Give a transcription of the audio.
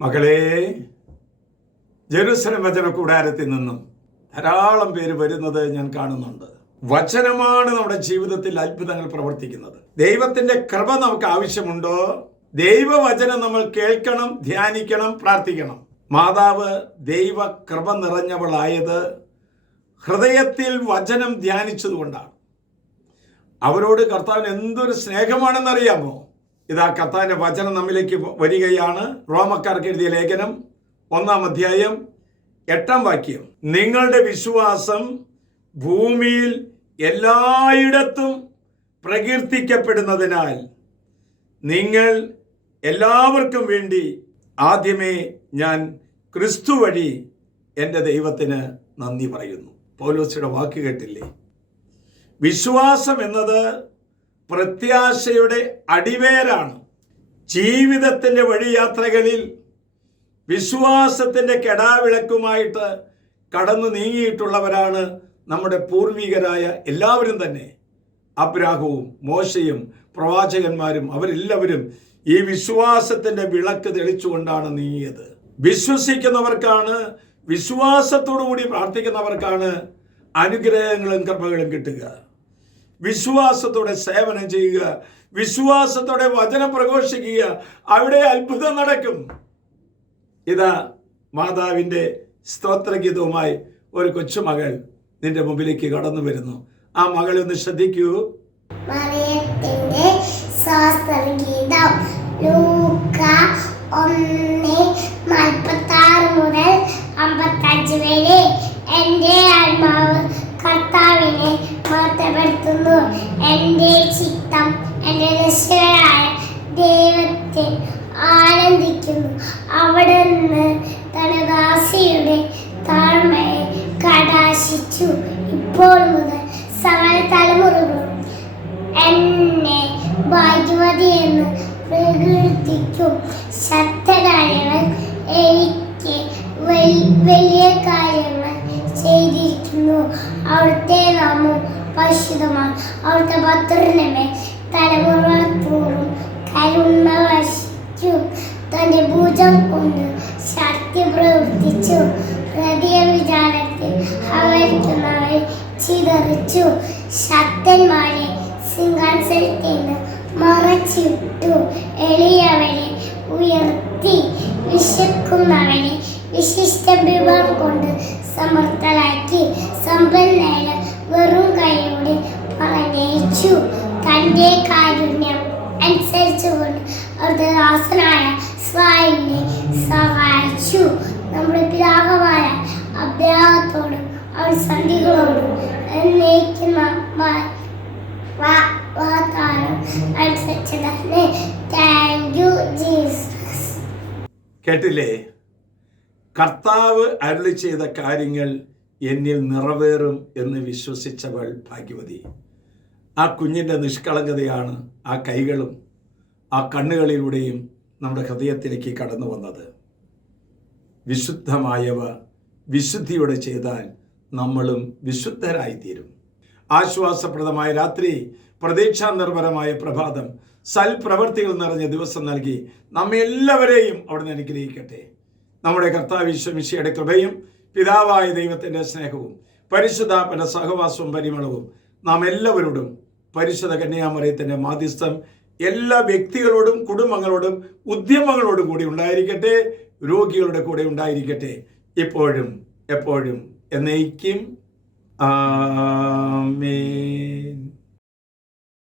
മകളെ, ജെറുസലേം വചന കൂടാരത്തിൽ നിന്നും ധാരാളം പേര് വരുന്നത് ഞാൻ കാണുന്നുണ്ട്. വചനമാണ് നമ്മുടെ ജീവിതത്തിൽ അത്ഭുതങ്ങൾ പ്രവർത്തിക്കുന്നത്. ദൈവത്തിന്റെ കൃപ നമുക്ക് ആവശ്യമുണ്ടോ? ദൈവവചനം നമ്മൾ കേൾക്കണം, ധ്യാനിക്കണം, പ്രാർത്ഥിക്കണം. മാതാവ് ദൈവ കൃപ നിറഞ്ഞവളായത് ഹൃദയത്തിൽ വചനം ധ്യാനിച്ചതുകൊണ്ടാണ്. അവരോട് കർത്താവിന് എന്തൊരു സ്നേഹമാണെന്നറിയാമോ? ഇതാ കർത്താവിന്റെ വചനം നമ്മിലേക്ക് വരികയാണ്. റോമക്കാർക്ക് എഴുതിയ ലേഖനം 1-ാം അധ്യായം 8-ാം വാക്യം. നിങ്ങളുടെ വിശ്വാസം ഭൂമിയിൽ എല്ലായിടത്തും പ്രകീർത്തിക്കപ്പെടുന്നതിനാൽ നിങ്ങൾ എല്ലാവർക്കും വേണ്ടി ആദ്യമേ ഞാൻ ക്രിസ്തു വഴി എൻ്റെ ദൈവത്തിന് നന്ദി പറയുന്നു. പൗലോസിയുടെ വാക്ക് കേട്ടില്ലേ? വിശ്വാസം എന്നത് പ്രത്യാശയുടെ അടിവേരാണ്. ജീവിതത്തിൻ്റെ വഴിയാത്രകളിൽ വിശ്വാസത്തിൻ്റെ കെടാവിളക്കുമായിട്ട് കടന്നു നീങ്ങിയിട്ടുള്ളവരാണ് നമ്മുടെ പൂർവികരായ എല്ലാവരും തന്നെ. അബ്രാഹവും മോശയും പ്രവാചകന്മാരും അവരെല്ലാവരും ഈ വിശ്വാസത്തിൻ്റെ വിളക്ക് തെളിച്ചുകൊണ്ടാണ് നീങ്ങിയത്. വിശ്വസിക്കുന്നവർക്കാണ്, വിശ്വാസത്തോടുകൂടി പ്രാർത്ഥിക്കുന്നവർക്കാണ് അനുഗ്രഹങ്ങളും കൃപകളും കിട്ടുക. വിശ്വാസത്തോടെ സേവനം ചെയ്യുക, വിശ്വാസത്തോടെ വചനം പ്രഘോഷിക്കുക, അവിടെ അത്ഭുതം നടക്കും. ഇതാ മാതാവിൻ്റെ സ്തോത്രഗീതവുമായി ഒരു കൊച്ചുമകൾ നിന്റെ മുമ്പിലേക്ക് കടന്നു വരുന്നു. ആ മകളെ ഒന്ന് ശ്രദ്ധിക്കൂ. മറിയത്തിന്റെ സ്തോത്രഗീതം ലൂക്ക 1:46 മുതൽ 55 വരെ. എൻ്റെ ആത്മാവ് കർത്താവിനെ മഹത്വപ്പെടുത്തുന്നു. എൻ്റെ ചിത്തം എൻ്റെ രക്ഷകനായ ദൈവത്തിൽ ആനന്ദിക്കുന്നു. അവിടുന്ന് തന്റെ ദാസിയുടെ താഴ്മയെ കടാക്ഷിച്ചു. ഇപ്പോൾ മുതൽ സകല തലമുറകളും എന്നെ ഭാഗ്യവതി എന്ന് പ്രകീർത്തിക്കും. ശക്തനായവൻ എനിക്ക് വലിയ കാര്യങ്ങൾ ചെയ്തിരിക്കുന്നു. അവിടുത്തെ നാമം പരിശുദ്ധമാണ്. അവിടുത്തെ ഭദ്രനമേ തലമുറ തോറും കരുണ വർഷിച്ചു. തന്റെ ഭുജം കൊണ്ട് ശക്തി പ്രവർത്തിച്ചു. ഹൃദയ വിചാരത്തിൽ അവരിക്കുന്നവരെ ചിതറിച്ചു. ശക്തന്മാരെ സിംഹാസനത്തിൽ നിന്ന് മറച്ചിട്ടു. എളിയവരെ ഉയർത്തി. വിശക്കുന്നവരെ വിശിഷ്ട വിഭവം കൊണ്ട് സമർത്ഥരാക്കി. സമ്പന്നരെ വെറും കൈയോടെ പറഞ്ഞയച്ചു. തന്റെ കാരുണ്യം അനുസരിച്ചുകൊണ്ട് അവിടുത്തെ ദാസനായ ഇസ്രായേലിനെ സഹായിച്ചു. നമ്മുടെ പിതാവായ അബ്രാഹത്തോടും അവൻ സന്ധികളോടും എന്നേക്കുന്ന കേട്ടില്ലേ? കർത്താവ് അരുളി ചെയ്ത കാര്യങ്ങൾ എന്നിൽ നിറവേറും എന്ന് വിശ്വസിച്ചവൾ ഭാഗ്യവതി. ആ കുഞ്ഞിൻ്റെ നിഷ്കളങ്കതയാണ് ആ കൈകളും ആ കണ്ണുകളിലൂടെയും നമ്മുടെ ഹൃദയത്തിലേക്ക് കടന്നു വന്നത്. വിശുദ്ധമായവ വിശുദ്ധിയോടെ ചെയ്താൽ നമ്മളും വിശുദ്ധരായിത്തീരും. ആശ്വാസപ്രദമായ രാത്രി, പ്രതീക്ഷാ നിർഭരമായ പ്രഭാതം, സൽപ്രവർത്തികൾ നിറഞ്ഞ ദിവസം നൽകി നമ്മെ എല്ലാവരെയും അവിടുന്ന് അനുഗ്രഹിക്കട്ടെ. നമ്മുടെ കർത്താവ് യേശു മിശിഹായുടെ കൃപയും പിതാവായ ദൈവത്തിൻ്റെ സ്നേഹവും പരിശുദ്ധാത്മന്റെ സഹവാസവും പരിമളവും നാം എല്ലാവരോടും പരിശുദ്ധ കന്യാമറിയത്തിൻ്റെ മാധ്യസ്ഥം എല്ലാ വ്യക്തികളോടും കുടുംബങ്ങളോടും ഉദ്യമങ്ങളോടും കൂടി ഉണ്ടായിരിക്കട്ടെ. രോഗികളുടെ കൂടെ ഉണ്ടായിരിക്കട്ടെ, ഇപ്പോഴും എപ്പോഴും എന്നേക്കും. ആമേൻ.